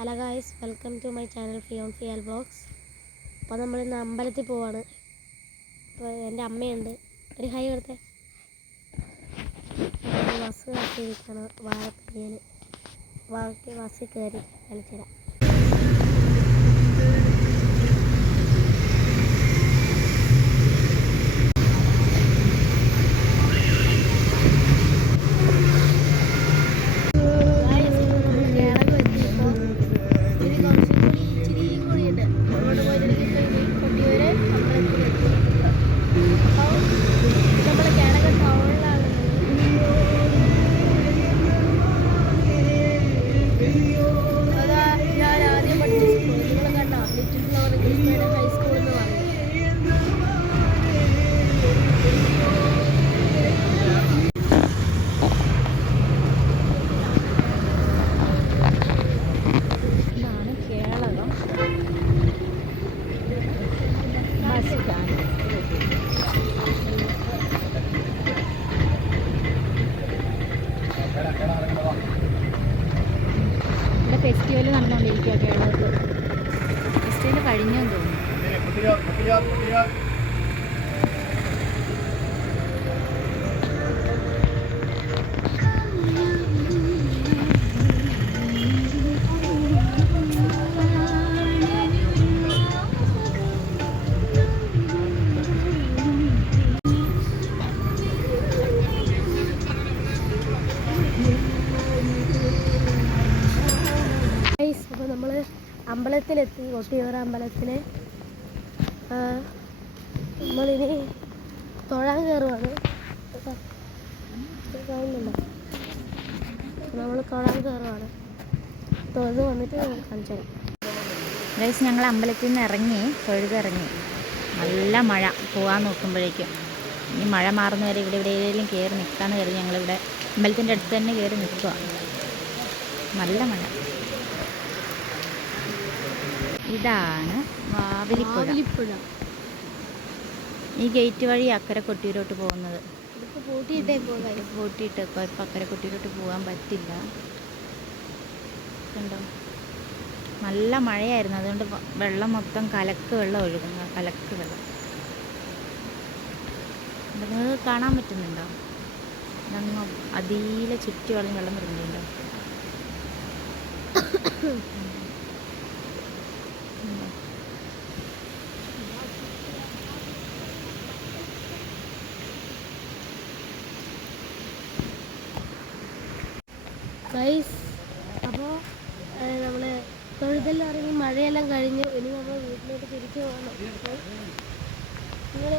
Hello guys, welcome to my channel Fion Fial vlogs. അപ്പോൾ നമ്മളിന്ന് അമ്പലത്തിൽ പോവാണ്. അപ്പോൾ എൻ്റെ അമ്മയുണ്ട്, ഒരു ഹൈ കൊടുത്തേ. ബസ് കാത്തിരിക്കണം, വാഴപ്പള്ളിയിൽ ബസ്സിൽ കയറി കളിച്ചിടാം. ഇവിടെ ഫെസ്റ്റിവൽ നടന്നുകൊണ്ടിരിക്കുക. കേരളത്തിൽ ഫെസ്റ്റിവൽ കഴിഞ്ഞെന്ന് തോന്നുന്നു. അപ്പോൾ നമ്മൾ അമ്പലത്തിലെത്തി, കൊട്ടിയൂർ അമ്പലത്തിൽ. നമ്മളിനി തൊഴാൻ കയറുവാണ്. നമ്മൾ തൊഴാൻ കയറുവാണ്. തൊഴുത് വന്നിട്ട് കാണിച്ചു തരാം. ഗൈസ്, ഞങ്ങൾ അമ്പലത്തിൽ നിന്ന് ഇറങ്ങി, തൊഴുതിറങ്ങി. നല്ല മഴ. പോകാൻ നോക്കുമ്പോഴേക്കും ഈ മഴ മാറുന്നവരെ ഇവിടെ എവിടെയെങ്കിലും കയറി നിൽക്കാമെന്ന് കരുതി ഞങ്ങളിവിടെ അമ്പലത്തിൻ്റെ അടുത്ത് തന്നെ കയറി നിൽക്കുക. നല്ല മഴ. ഇതാണ് വാവിലിപ്പുഴ. ഈ ഗേറ്റ് വഴി അക്കരെ കൊട്ടിയൂരോട്ട് പോകുന്നത്. പൂട്ടിയിട്ടേക്കോ. ഇപ്പം അക്കരെ കൊട്ടിയൂരോട്ട് പോകാൻ പറ്റില്ല. കണ്ടോ, നല്ല മഴയായിരുന്നു. അതുകൊണ്ട് വെള്ളം മൊത്തം കലക്ക് വെള്ളം ഒഴുകുന്നു. കലക്ക് വെള്ളം നിങ്ങൾക്ക് കാണാൻ പറ്റുന്നുണ്ടോ? ഇതങ്ങ് അതിലെ ചുറ്റി വളഞ്ഞ് വെള്ളം വരുന്നുണ്ടോ? ഗൈസ്, അപ്പോൾ നമ്മൾ തൊഴുതെല്ലാം ഇറങ്ങി, മഴയെല്ലാം കഴിഞ്ഞു. ഇനി നമ്മൾ വീട്ടിലോട്ട് തിരിച്ചു പോകണം. നിങ്ങൾ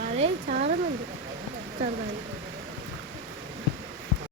മഴ ചാറുന്നുണ്ട് ചെറുതായി.